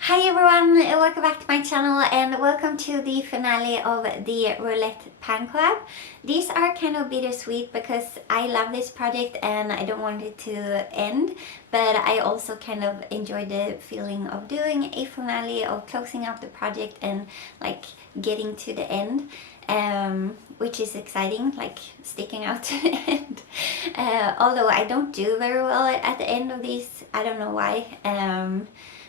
Hi everyone, welcome back to my channel and welcome to the finale of the Roulette pan collab. These are kind of bittersweet because I love this project and I don't want it to end, but I also kind of enjoy the feeling of doing a finale, of closing out the project and like getting to the end. Which is exciting, like sticking out to the end. Although I don't do very well at the end of these, I don't know why.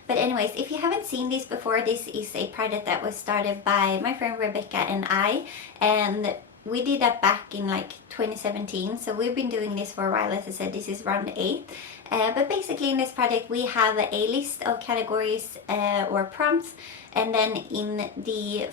But anyways, if you haven't seen this before, this is a project that was started by my friend Rebecca and I, and we did that back in like 2017, so we've been doing this for a while. As I said, this is round 8. But basically in this project we have a list of categories or prompts, and then in the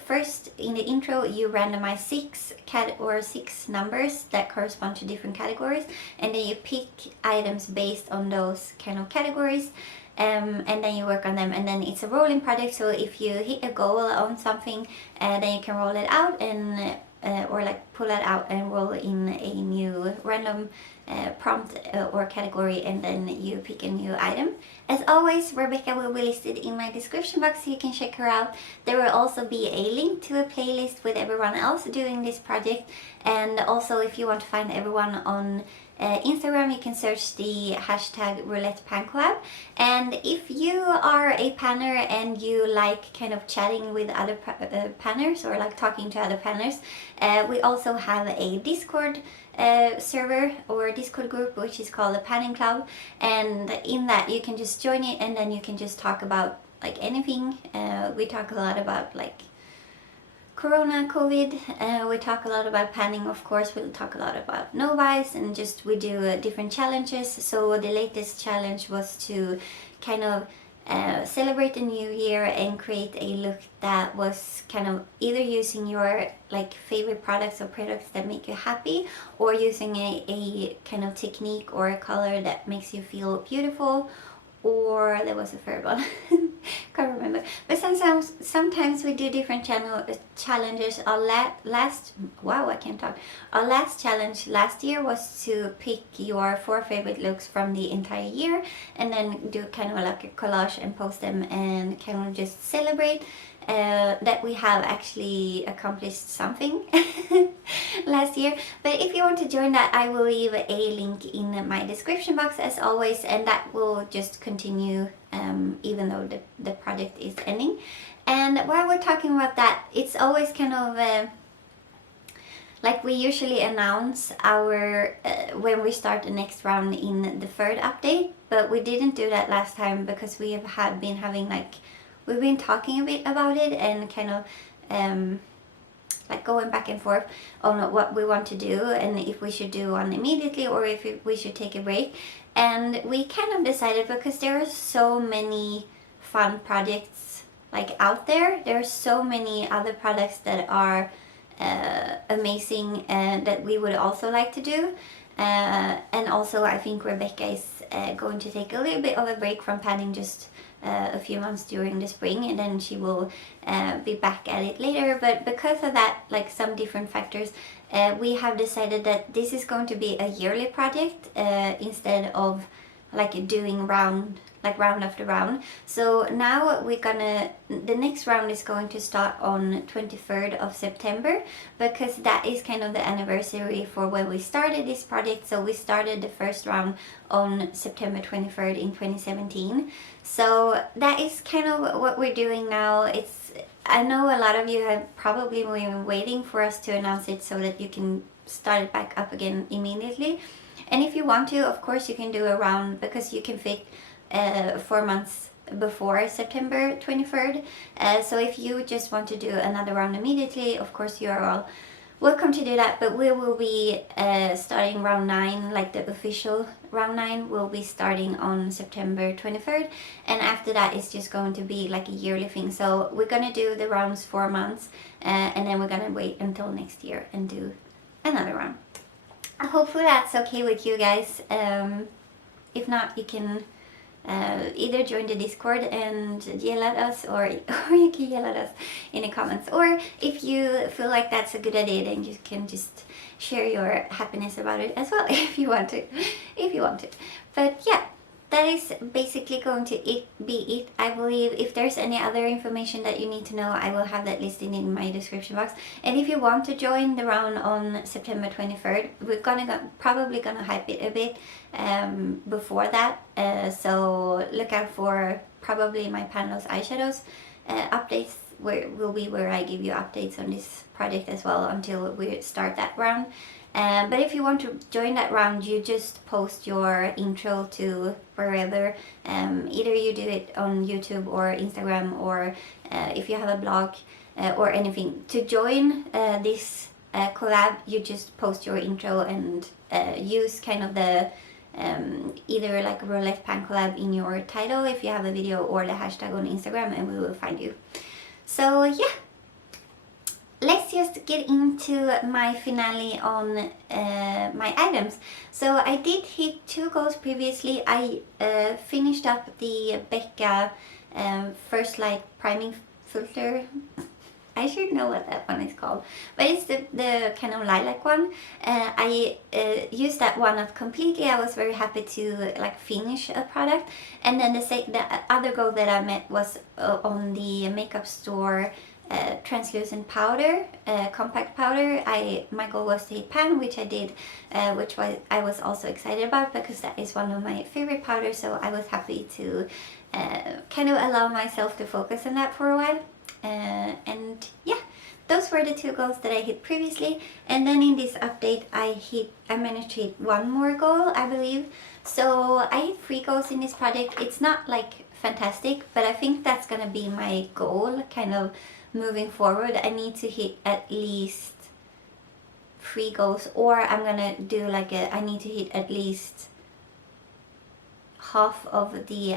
intro you randomize 6 numbers that correspond to different categories, and then you pick items based on those kind of categories. And then you work on them, and then it's a rolling project, so if you hit a goal on something, then you can roll it out and or like pull it out and roll in a new random prompt or category, and then you pick a new item. As always, Rebecca will be listed in my description box so you can check her out. There will also be a link to a playlist with everyone else doing this project, and also if you want to find everyone on Instagram, you can search the hashtag Roulette Pan Collab. And if you are a panner and you like kind of chatting with other panners or like talking to other panners, we also have a Discord server or Discord group which is called the Panning Club, and in that you can just join it and then you can just talk about like anything. We talk a lot about like Corona, COVID, we talk a lot about panning, of course. We'll talk a lot about novice, and just we do different challenges. So the latest challenge was to kind of celebrate the new year and create a look that was kind of either using your like favorite products or products that make you happy, or using a kind of technique or a color that makes you feel beautiful, or there was a third one. Can't remember. But sometimes we do different challenges. Our last challenge last year was to pick your 4 favorite looks from the entire year, and then do kind of like a collage and post them and kind of just celebrate that we have actually accomplished something last year. But if you want to join that, I will leave a link in my description box as always, and that will just continue even though the project is ending. And while we're talking about that, it's always kind of like we usually announce our when we start the next round in the third update, but we didn't do that last time because we have been having like we've been talking a bit about it and kind of like going back and forth on what we want to do and if we should do one immediately or if we should take a break. And we kind of decided, because there are so many fun projects like out there. There are so many other products that are amazing and that we would also like to do. And also I think Rebecca is going to take a little bit of a break from panning, just a few months during the spring, and then she will be back at it later. But because of that, like some different factors, we have decided that this is going to be a yearly project instead of like doing round after round. So now the next round is going to start on 23rd of September, because that is kind of the anniversary for when we started this project. So we started the first round on September 23rd in 2017. So that is kind of what we're doing now. I know a lot of you have probably been waiting for us to announce it so that you can start it back up again immediately. And if you want to, of course you can do a round, because you can fit 4 months before September 23rd. So if you just want to do another round immediately, of course you are all welcome to do that. But we will be starting round 9, like the official round 9 will be starting on September 23rd, and after that it's just going to be like a yearly thing. So we're gonna do the rounds 4 months and then we're gonna wait until next year and do another round. Hopefully that's okay with you guys. If not, you can either join the Discord and yell at us, or you can yell at us in the comments. Or if you feel like that's a good idea, then you can just share your happiness about it as well if you want to. But yeah, that is basically going to be it, I believe. If there's any other information that you need to know, I will have that listed in my description box. And if you want to join the round on September 23rd, we're probably gonna hype it a bit before that. So look out for probably my Panlos eyeshadows updates, where I give you updates on this project as well until we start that round. But if you want to join that round, you just post your intro to wherever. Either you do it on YouTube or Instagram, or if you have a blog or anything. To join this collab, you just post your intro and use kind of the either like Roulette Pan collab in your title if you have a video, or the hashtag on Instagram, and we will find you. So yeah. Let's just get into my finale on my items. So I did hit 2 goals previously. I finished up the Becca First Light Priming Filter. I should know what that one is called, but it's the kind of lilac one. I used that one up completely. I was very happy to like finish a product. And then the other goal that I met was on the makeup store translucent powder, compact powder. My goal was to hit pan, which I did, which I was also excited about because that is one of my favorite powders. So I was happy to kind of allow myself to focus on that for a while. And yeah, those were the 2 goals that I hit previously. And then in this update, I managed to hit 1 more goal, I believe. So I hit 3 goals in this project. It's not like fantastic, but I think that's gonna be my goal kind of moving forward. I need to hit at least 3 goals, or I'm gonna do like I need to hit at least half of the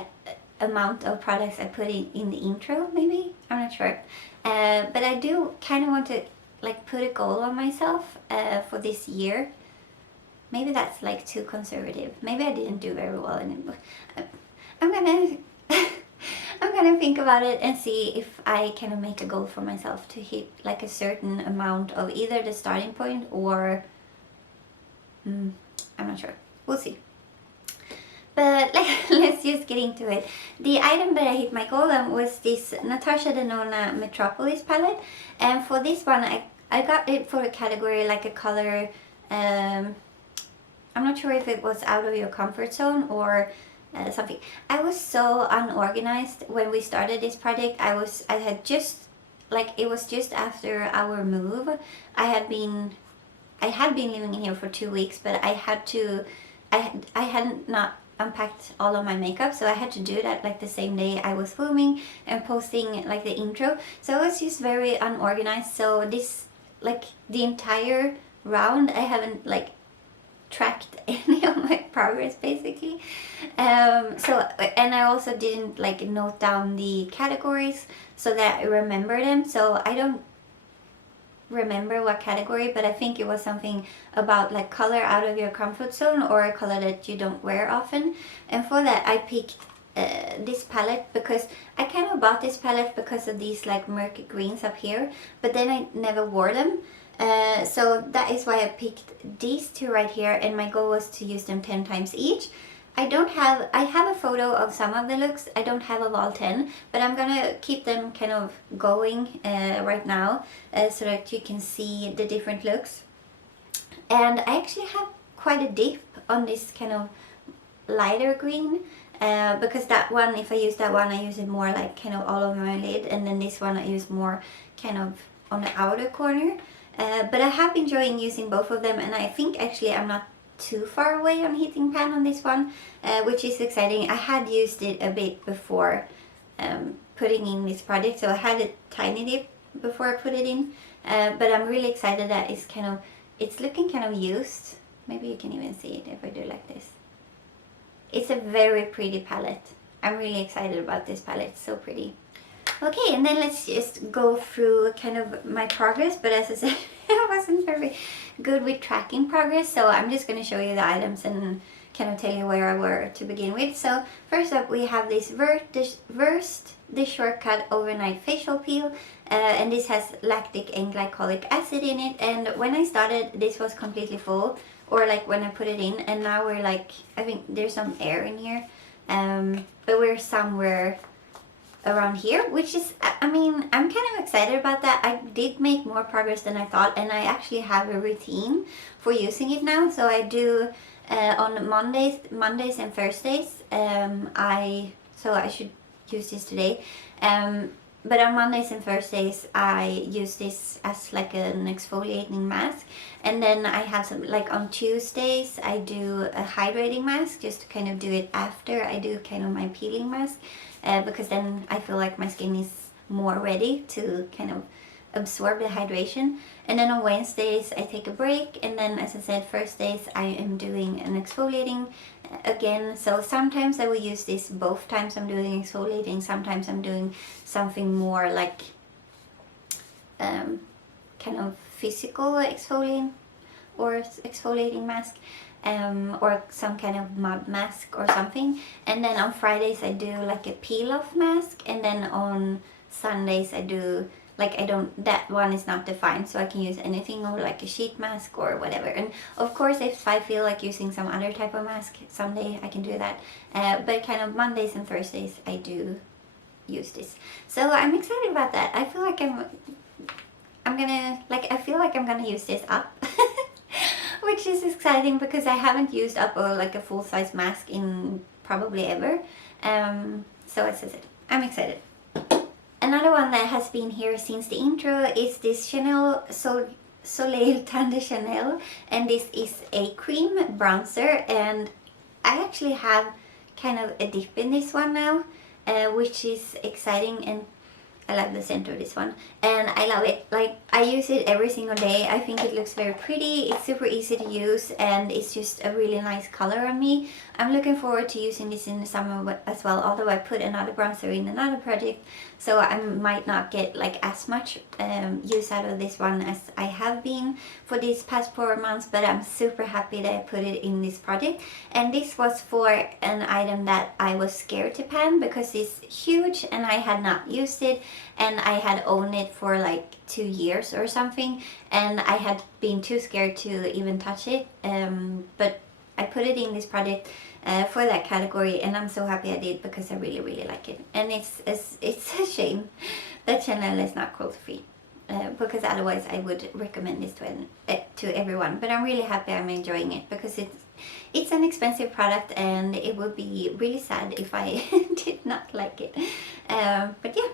amount of products I put in the intro, maybe. I'm not sure. But I do kind of want to like put a goal on myself for this year. Maybe that's like too conservative. Maybe I didn't do very well in it. I'm gonna I'm gonna think about it and see if I can make a goal for myself to hit like a certain amount of either the starting point or I'm not sure. We'll see. But let's just get into it. The item that I hit my goal on was this Natasha Denona Metropolis Palette. And for this one, I got it for a category like a color, I'm not sure if it was out of your comfort zone or something. I was so unorganized when we started this project. It was just after our move. I had been living in here for 2 weeks, but I hadn't not unpacked all of my makeup, so I had to do that like the same day I was filming and posting like the intro. So I was just very unorganized. So this, like the entire round, I haven't like tracked any of my progress basically. And I also didn't like note down the categories so that I remember them. So I don't remember what category, but I think it was something about like color out of your comfort zone or a color that you don't wear often. And for that I picked this palette because I kind of bought this palette because of these like murky greens up here, but then I never wore them. So that is why I picked these 2 right here, and my goal was to use them 10 times each. I have a photo of some of the looks. I don't have a all 10, but I'm gonna keep them kind of going right now so that you can see the different looks. And I actually have quite a dip on this kind of lighter green because that one, if I use that one, I use it more like kind of all over my lid, and then this one I use more kind of on the outer corner. But I have been enjoying using both of them, and I think actually I'm not too far away on hitting pan on this one, which is exciting. I had used it a bit before putting in this project, so I had a tiny dip before I put it in, but I'm really excited that it's looking kind of used. Maybe you can even see it if I do like this. It's a very pretty palette. I'm really excited about this palette. It's so pretty. Okay, and then let's just go through kind of my progress, but as I said, I wasn't very good with tracking progress, so I'm just going to show you the items and kind of tell you where I were to begin with. So first up we have this Versed the Shortcut Overnight Facial Peel, and this has lactic and glycolic acid in it, and when I started this was completely full, or like when I put it in, and now we're like, I think there's some air in here. but we're somewhere around here, which is, I mean, I'm kind of excited about that. I did make more progress than I thought, and I actually have a routine for using it now. So I do on Mondays and Thursdays. I should use this today. But on Mondays and Thursdays, I use this as like an exfoliating mask. And then I have some, like on Tuesdays, I do a hydrating mask, just to kind of do it after I do kind of my peeling mask. Because then I feel like my skin is more ready to kind of absorb the hydration. And then on Wednesdays, I take a break. And then, as I said, Thursdays, I am doing an exfoliating again. So sometimes I will use this both times I'm doing exfoliating. Sometimes I'm doing something more like kind of physical exfoliating or exfoliating mask, or some kind of mud mask or something. And then on Fridays I do like a peel off mask, and then on Sundays I do like, that one is not defined, so I can use anything, or like a sheet mask or whatever. And of course, if I feel like using some other type of mask someday, I can do that. But kind of Mondays and Thursdays, I do use this. So I'm excited about that. I feel like I feel like I'm gonna use this up. Which is exciting, because I haven't used up like a full-size mask in probably ever. So as I said, I'm excited. Another one that has been here since the intro is this Soleil Tan de Chanel, and this is a cream bronzer, and I actually have kind of a dip in this one now, which is exciting, and I love the scent of this one, and I love it. Like, I use it every single day. I think it looks very pretty, it's super easy to use, and it's just a really nice color on me. I'm looking forward to using this in the summer as well, although I put another bronzer in another project, so I might not get like as much use out of this one as I have been for these past 4 months, but I'm super happy that I put it in this project. And this was for an item that I was scared to pan, because it's huge and I had not used it, and I had owned it for like 2 years or something, and I had been too scared to even touch it, but I put it in this project for that category, and I'm so happy I did, because I really, really like it. And it's a shame that Chanel is not cruelty free, because otherwise I would recommend this to everyone. But I'm really happy I'm enjoying it, because it's an expensive product, and it would be really sad if I did not like it. But yeah,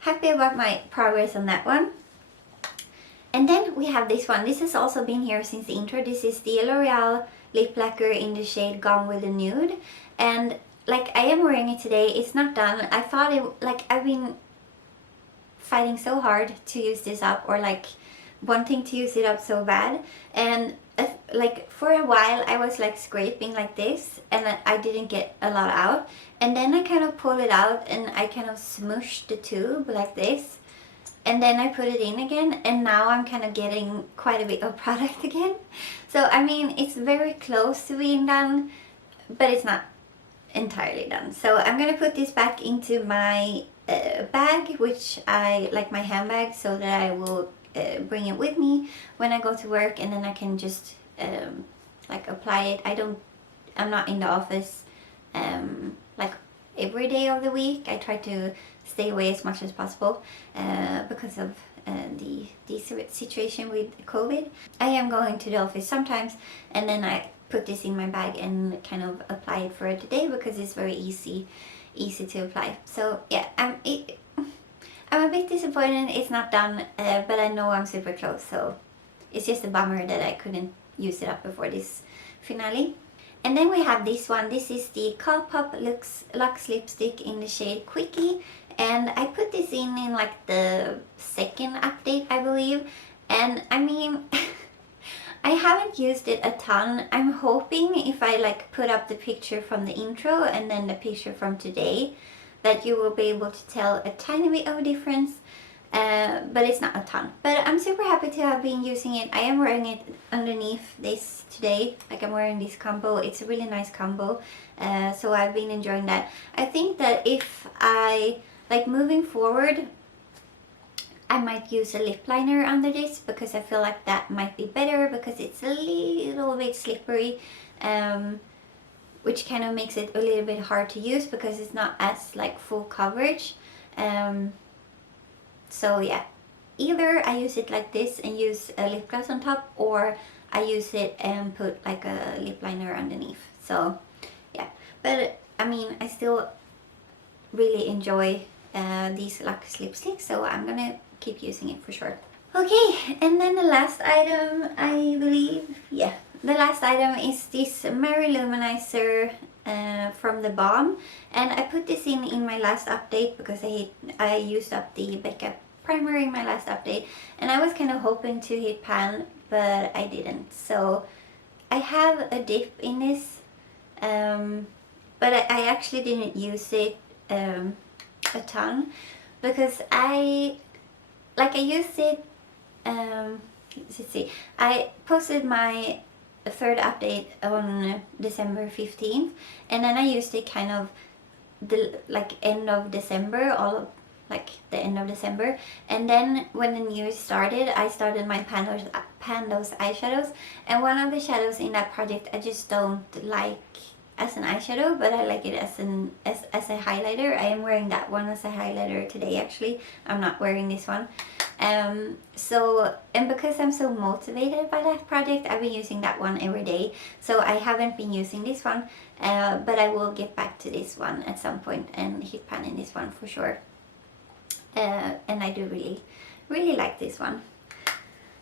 happy about my progress on that one. And then we have this one. This has also been here since the intro. This is the L'Oreal Lip Lacquer in the shade Gone with the Nude. And like, I am wearing it today. It's not done. I thought it, like, I've been fighting so hard to use this up, or like wanting to use it up so bad. And like, for a while I was like scraping like this, and I didn't get a lot out. And then I kind of pulled it out, and I kind of smooshed the tube like this. And then I put it in again, and now I'm kind of getting quite a bit of product again. So I mean, it's very close to being done, but it's not entirely done. So I'm gonna put this back into my bag, which I like, my handbag, so that I will bring it with me when I go to work, and then I can just like apply it. I'm not in the office like every day of the week. I try to stay away as much as possible because of the situation with COVID. I am going to the office sometimes, and then I put this in my bag and kind of apply it for today, because it's very easy to apply. So yeah, I'm a bit disappointed it's not done, but I know I'm super close, so it's just a bummer that I couldn't use it up before this finale. And then we have this one. This is the Colourpop Luxe Lipstick in the shade Quickie. And I put this in like the second update, I believe. And I mean, I haven't used it a ton. I'm hoping if I like put up the picture from the intro and then the picture from today, that you will be able to tell a tiny bit of a difference. But it's not a ton. But I'm super happy to have been using it. I am wearing it underneath this today. Like, I'm wearing this combo. It's a really nice combo. So I've been enjoying that. I think that if I, like, moving forward, I might use a lip liner under this, because I feel like that might be better, because it's a little bit slippery. which kind of makes it a little bit hard to use because it's not as like full coverage. So yeah, either I use it like this and use a lip gloss on top, or I use it and put like a lip liner underneath. So yeah, but I mean, I still really enjoy these Luxe lipsticks, so I'm gonna keep using it for sure. Okay, and then the last item, I believe, yeah, the last item is this Mary-loumanizer from the Balm, and I put this in my last update because I used up the Becca primer in my last update, and I was kind of hoping to hit pan, but I didn't. So I have a dip in this, but I actually didn't use it a ton because I used it. Let's see, I posted my third update on December 15th, and then I used it kind of the end of December, the end of December, and then when the new year started, I started my pan those eyeshadows, and one of the shadows in that project I just don't like as an eyeshadow, but I like it as a highlighter. I am wearing that one as a highlighter today actually. I'm not wearing this one. And because I'm so motivated by that project, I've been using that one every day. So I haven't been using this one, but I will get back to this one at some point and hit pan in this one for sure. And I do really like this one.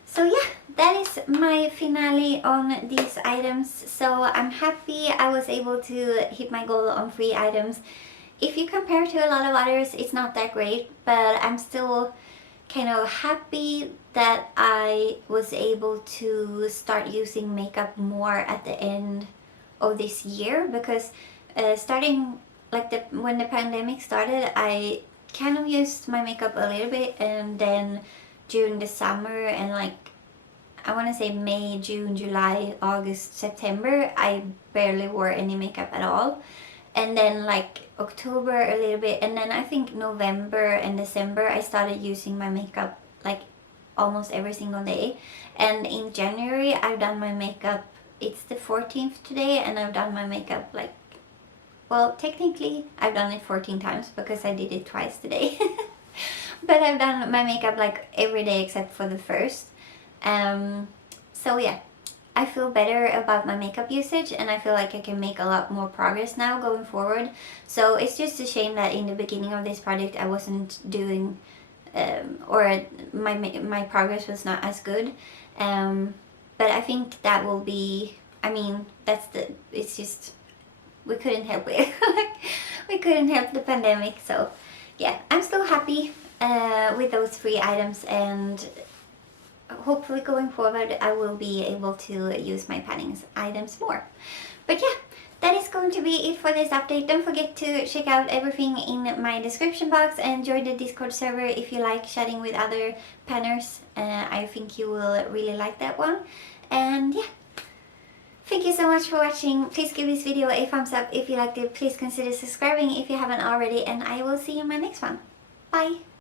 So yeah, that is my finale on these items. So I'm happy I was able to hit my goal on 3 items. If you compare to a lot of others, it's not that great, but I'm still kind of happy that I was able to start using makeup more at the end of this year, because starting when the pandemic started, I kind of used my makeup a little bit, and then during the summer and I want to say May, June, July, August, September, I barely wore any makeup at all. And then October a little bit, and then I think November and December I started using my makeup almost every single day. And in January I've done my makeup, it's the 14th today, and I've done my makeup well, technically I've done it 14 times because I did it twice today. But I've done my makeup every day except for the first. So yeah, I feel better about my makeup usage, and I feel like I can make a lot more progress now going forward. So it's just a shame that in the beginning of this project I wasn't doing, or my progress was not as good. But I think that will be, I mean, it's just, we couldn't help it. We couldn't help the pandemic. So yeah, I'm still happy with those 3 items, and hopefully going forward I will be able to use my panning items more. But yeah, that is going to be it for this update. Don't forget to check out everything in my description box and join the Discord server if you like chatting with other panners. I think you will really like that one. And yeah, thank you so much for watching. Please give this video a thumbs up if you liked it. Please consider subscribing if you haven't already, and I will see you in my next one. Bye!